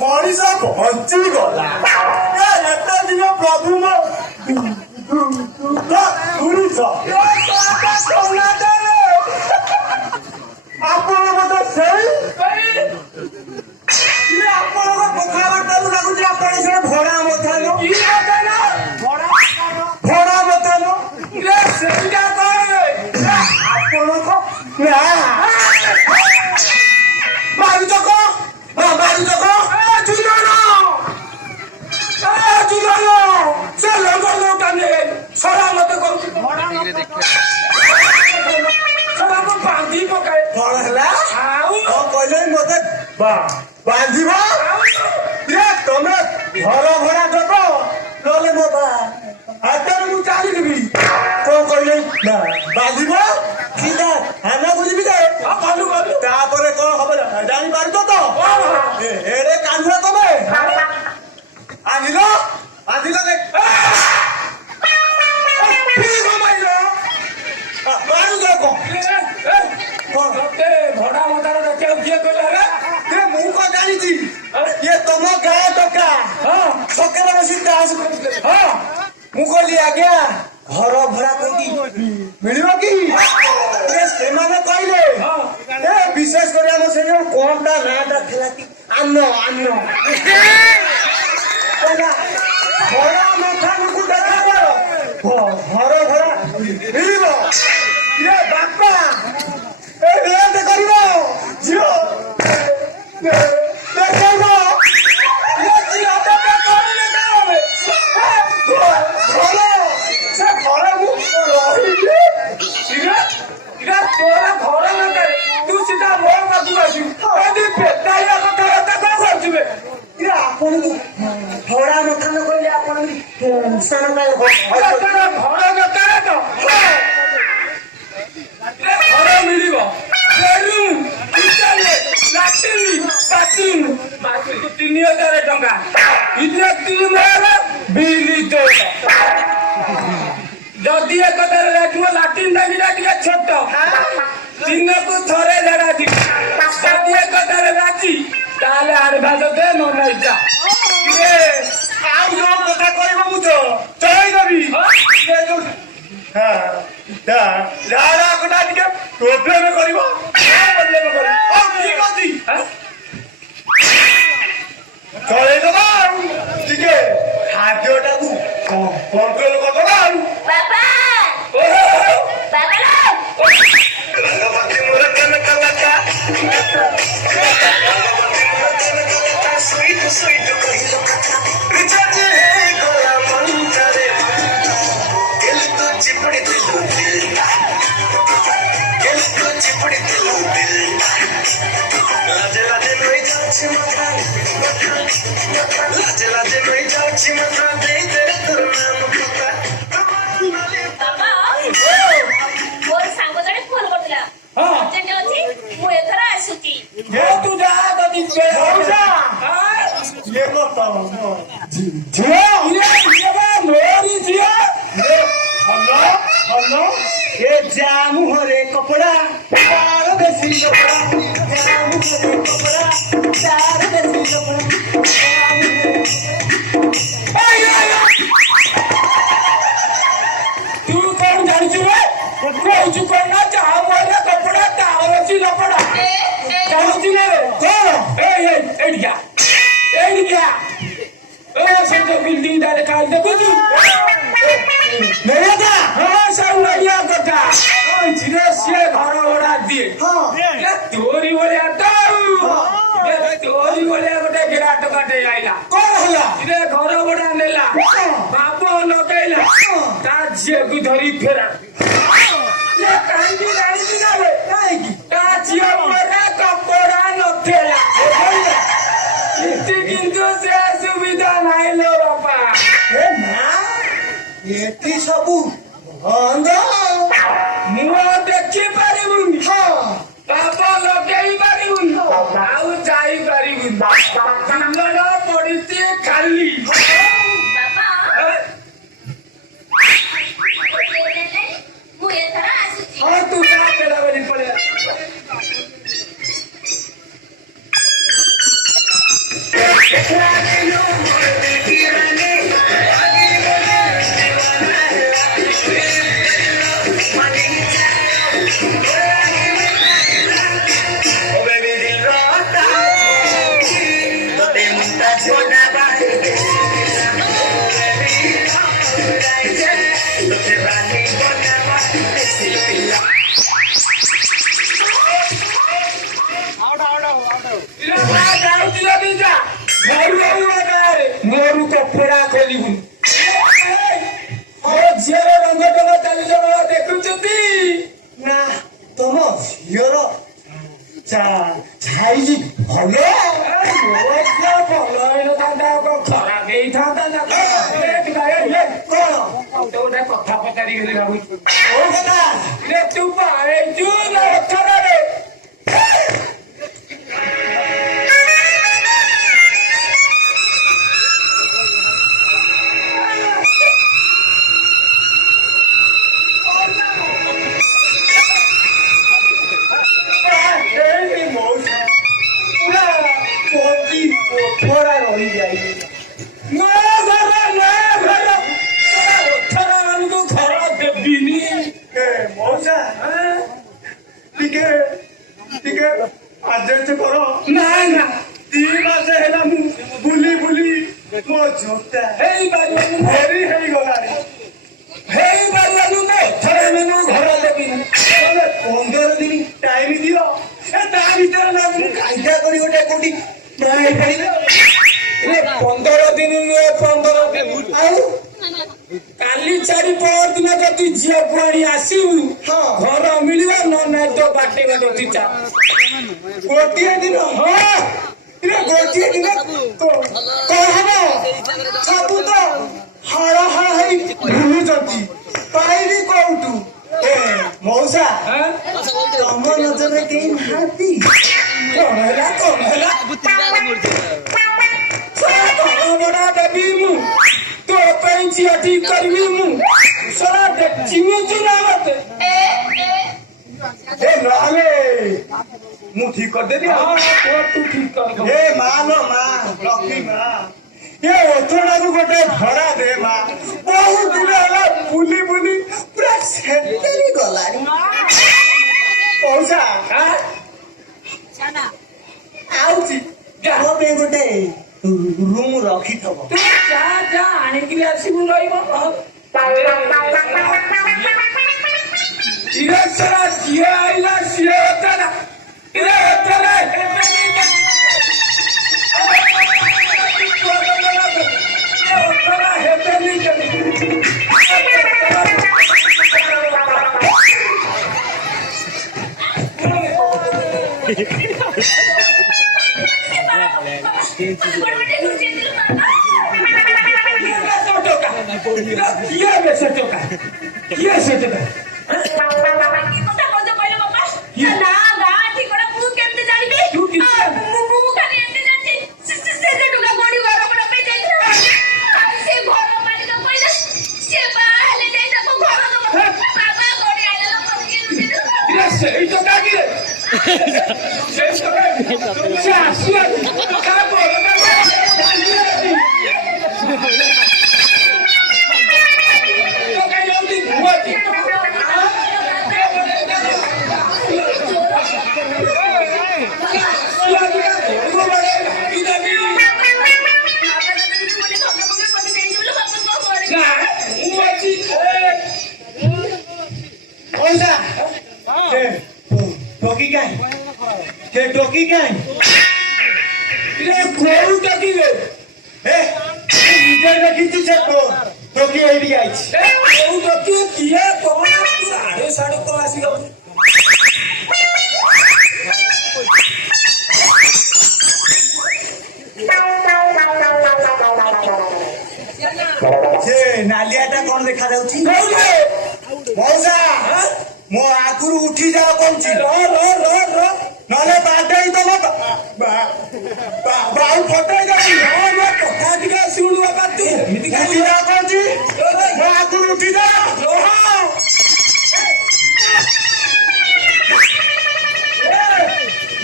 ମଣିଷ ବଞ୍ଚିଗଲା ଏତେ ଦିନ ପ୍ରଭୁ ଆପଣ ବୋଧେ ସେଇ ଆପଣଙ୍କ କଥାବାର୍ତ୍ତାରୁ ଲାଗୁଛି ଆପଣ ସେ ଭଡ଼ା ମଥାନ ଭଡ଼ା ମଥାନ ସେଇଟା ଆପଣଙ୍କ ମାରୁଛ କଣ ମାରୁଛ କଣ ସେ ଲୋକ ସରା ମତେ କହୁଛି ବାନ୍ଧି ପକାଏ କଣ ହେଲା ଆଉ କହିଲେ ମତେ ବାନ୍ଧିବ ତମେ ଘର ଭରା ଦବ ନହେଲେ ମୋ ହାତରେ ମୁଁ ଚାଲିଯିବି କଣ କହିଲେ ବାନ୍ଧିବ ସିଧା ଥାନାକୁ ଯିବି ତାପରେ କଣ ହବ ଜାଣିପାରୁଛ ତ ଏରେ କାନ୍ଧୁଆ ତମେ ଆଣିଲ ଭଡା ମତାର ଦେଖିବାକୁ କିଏ କହିଲା ମୁଁ କଣ ଜାଣିଛି ଇଏ ତମ ଗାଁ ଟଙ୍କା ଛକରେ ବସି ଚାଷ କରୁଥିଲେ ମୁଁ କହିଲି ଆଜ୍ଞା ଘର ଭଡା କୋଉଠି ମିଳିବ କି ସେମାନେ କହିଲେ ବିଶେଷ କରି ଆମ ସେ ଯୋଉ କଣଟା ନାଁଟା ଥିଲା କି ଆନ ଭଡା ମଥାକୁ ଦେଖା କର ଘର ଭଡା ମିଳିବ ବାପା ରେଟ କରିବ ଝିଅ ଦେଖେଇବ ସେ ଘରେ ମୁଁ ରହିଲି ତୋର ଘର ଦରକାର ତୁ ସିଧା ମୋ ପାଖକୁ ଆସିବୁ ବେତାଳିଆ କଥାବାର୍ତ୍ତା କଣ କରୁଥିବେ ଆପଣଙ୍କୁ ଭଡା କଥା ନ କହିଲେ ଆପଣ ଘର ଦରକାର ତ ଘର ମିଳିବ ଲାଟିନ୍ 3000 ଟଙ୍କା ଯଦି ଏକଥାରେ ଲାଗିବ ଲାଟିନ୍ ଟାଙ୍କିଟା ଟିକେ ଛୋଟ ଦିନକୁ ଥରେ ଝାଡା ଯିବ ଯଦି ଏକଥାରେ ରାଜି ତାହେଲେ ଆଡଭାନ୍ସ ଦେ ମନ ଇଚ୍ଛା ଆଉ ଯୋଉ କଥା କହିବ ମୁଁ ଚଳେଇଦେବି ଝାଡା ଟିକେ ପ୍ରୋବ୍ଲେମ କରିବ ଠିକ ଅଛି ଚଳେଇଦବା ଆଉ ଟିକେ ଖାଦ୍ୟଟାକୁ କଣ୍ଟ୍ରୋଲ କରିଦବା ଆଉ मुहरे कपड़ा देसी कपड़ा देसी कपड़ा तू कौन जानछु कहू कौन चाह बोले कपड़ा तारसी लपड़ा जानछु ना कौन बिल्डिंग डाले काल देखु नहीं था हाँ सब बढ़िया कथा से घर भड़ा दिए तोरी भलिया तोरी भलिया गोटे गिरा टकाटे आइला कौन होला घर भड़ा नेला बाप लगेला ता झील को धरी फेरा कपड़ा नथेला किंतु से सुविधा नहीं लो बापा एती सबू बंद मुह देखी पारिबुनी बापा लगेई पारिबुनी आउ जाई पारिबुनी कांगड़ा पड़िते खाली बापा मु एथरा आसुची तू का केला बनी पड़े मोरू कपड़ा खोली झीर रंग टंग चाली देखुंती ना तुम झीर छाई भल भल खराब कौन कथा पचारि तू पाइचु अडजस्ट करो ना ना 3 मास है बुली बुली मो झोटा हेई बालू हेरी हेई गलारी हेई बालू ने थरे मेनू घर देबी 15 दिन टाइम दियो ए ता भीतर ना कायदा करी गोटे कोटी प्राय पड़ी ए 15 दिन 15 दिन आउ काली 4 दिन जति झियो पुआणी आसीबु घर मिलिबा न नै तो बाटे में दोती चा गोटिए दिन हां रे गोटिए दिन को हबो सब तो हरा हरा है भूलु जति पाइली कोउटू ए मौसा तम नजर में के हाथी कोन हला सारा बड़ा बेबी मु तो पेंची ठीक करबी मु सारा देखिमु जुनावत ए नाले मु ठीक कर दे दिया हां तू ठीक कर ए मानो मां लक्ष्मी मां ये ओथरा को गोटे भरा दे मां बहुत दिन होला बुली बुली पूरा सेटली गलानी पैसा हां छाना आउची जाओ पे गोटे रूम रखी थबो जा जा आने के लिए आसीबु रहिबो इरे सरा जिए आइला सिए होता इरे होता टोकी क्या टोकी रखी टोकी किए साढ़े साढ़े को आसी नालियाटा कौन देखा जाउची मौसा मो आगुरु उठी जाओ कौन ची नले बाटे तो बाउ फटे जाई कथा टिका सुनु बाबा तू एमिति उठी जाओ कौन ची मो आगुरु उठी जा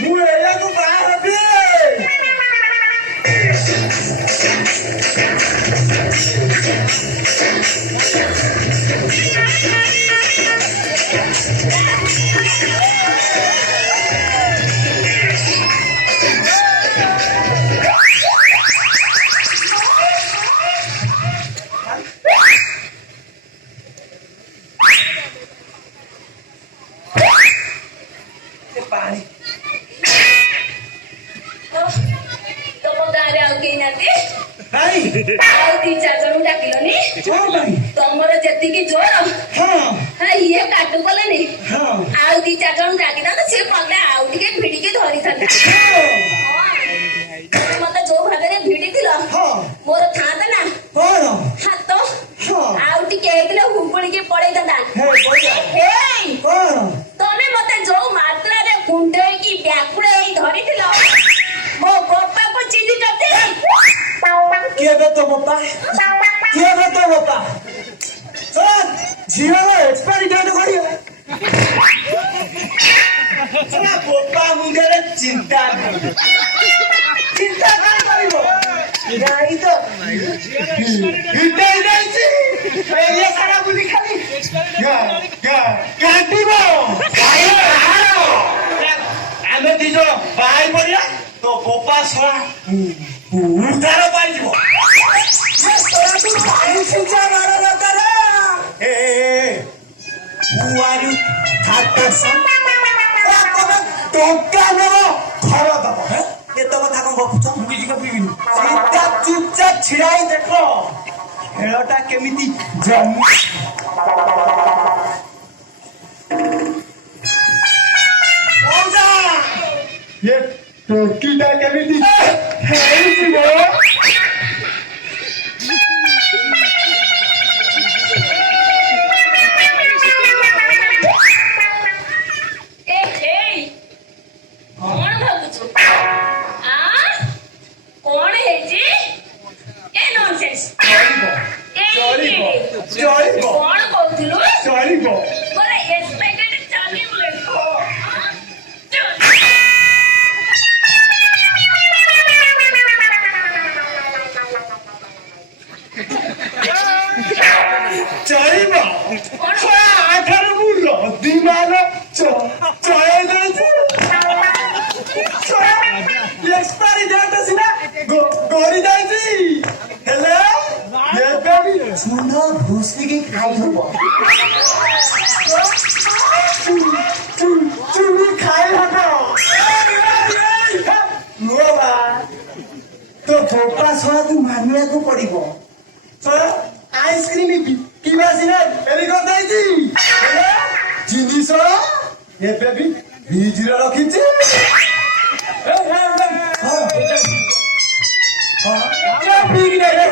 मु एया को बाहर हबी पानी ତମ ଗାଁରେ ଆଉ କେହି ନାହାନ୍ତି? भाई ଆଉ 2-4 ଜଣ ଡାକିଲନି? कौन भाई ତମର ଯେତିକି ଜ୍ୱର हाँ ଇଏ କାଟୁ କଲେନି हाँ ଆଉ 2-4 ଜଣ ଡାକିଥାନ୍ତେ ସିଏ କଲେ ଆଉ ଟିକେ ଭିଡିକି ଧରିଥାନ୍ତେ। ତମେ ମତେ ଯୋଉ ଭାଗରେ ଭିଡିଥିଲ हाँ ମୋର ଥାନ୍ତା ନା कौन ହାତ हाँ ଆଉ ଟିକେ ହେଇଥିଲେ ହୁଗୁଳିକି ପଳେଇଥାନ୍ତା। है बोला ହେଇ कौन ତମେ ମତେ ଯୋଉ ମାତ୍ରାରେ କୁଣ୍ଡେଇକି ବ୍ୟାକୁଳେଇ ଧରିଥିଲ ମୋ ବାପାକୁ ଚିହ୍ନିଛନ୍ତି? किए बे तो बापा किए बे तो बापा सर जीवन एक्सपायरी डेट करियो सर बापा मुंडे चिंता चिंता काई करिवो नहीं तो हिटाई जाईची ये सारा बुली खाली काटिबो आमे दिजो बाई पड़िया तो बापा सरा उतार पाई जीवो चुपचाप छिड़ाई देख खेलटा केमिति ये टोकीटा केमिति କଣ ଭାବୁଛୁ? କଣ ହେଇଛି? ଏ ନନସେନ୍ସ। କଣ କହୁଥିଲୁ? ମୋର ଏକ୍ସପେକ୍ଟେଡ ଚାଲିବ ଲେଖ। चलिब आठर मुर दिमान चले जाइछे एक्सपायरी डेट सिना गरी जाइछि हेले एबे भी सुन घुसी की खाई हबो चुनी खाई हबो लोबा तो बोपा सोना तू मानिया को पड़िबो सोना आइसक्रीम किबा सिना एरी कर दाइछि जिनिस एबे भी फ्रिज रे रखिछि क्या पीक ने रे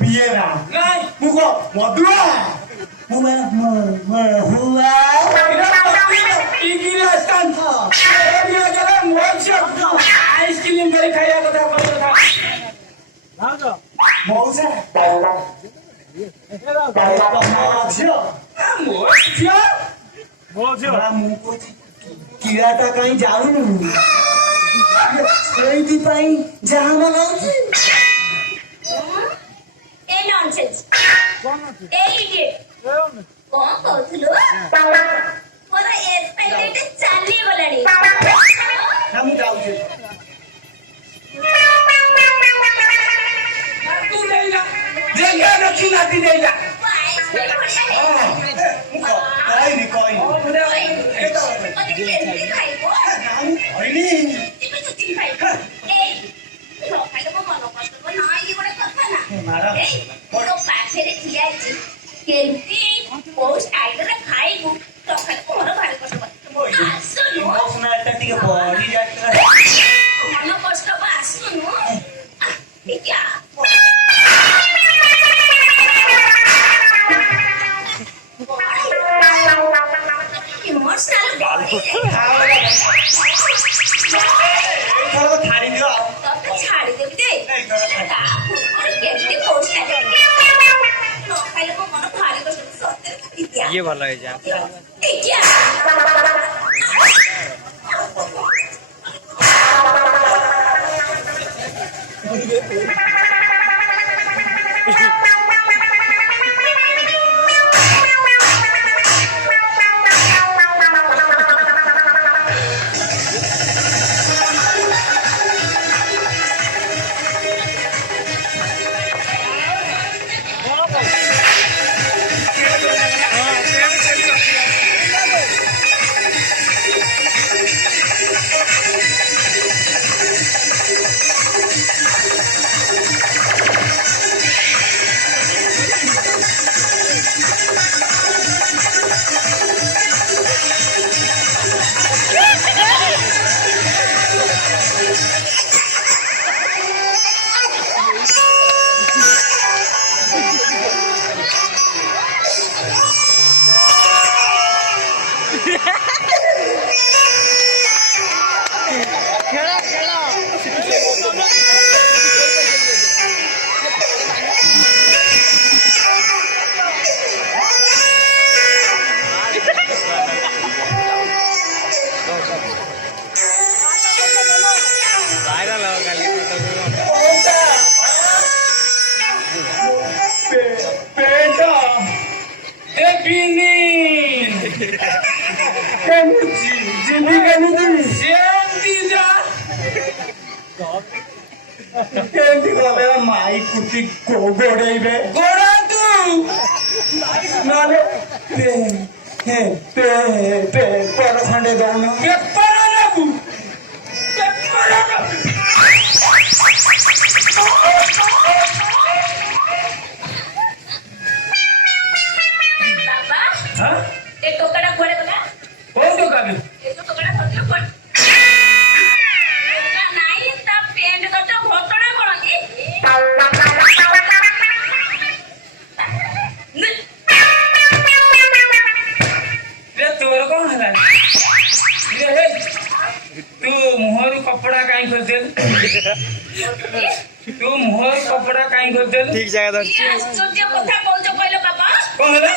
पिएरा मुको मधुआ मुमे हुआ पीकी रे स्टैंड था ए जगह मोछ आइसक्रीम करे खाया कथा मौसा किराटा कहीं जाऊनु ସେଇଥିପାଇଁ ଯାହା ମନାଉଛି ଏ ନନସେନ୍ସ। ଏ ଇଡିଏଟ। କଣ କହୁଥିଲୁ? ମୋର ଏକ୍ସପେକ୍ଟେଡ ଚାଲିଗଲାଣି। ମୁଁ ଯାଉଛି ତୁ ନେଇଯା ଜେଗା ରଖି ନାତି ନେଇଯା ये वाला है जा वायरल होगा पेटा बिनी जिंदगी मेरा माई कुटी गोड़े गोड़ा तू नाले पेपर खंडे दौना पेपर नबू बाबा हाँ ते टोकड़ा घोड़े बघा कौन तो काबी ते टोकड़ा घोड़े पण नाही ता पेंट करतो घोटणा कोण रे तोर कौन है रे तू मुहर कपड़ा काई खोल दे तू मुहर कपड़ा काई खोल दे ठीक जगह धरती आश्चर्य কথা বলছো কইলো বাবা कौन है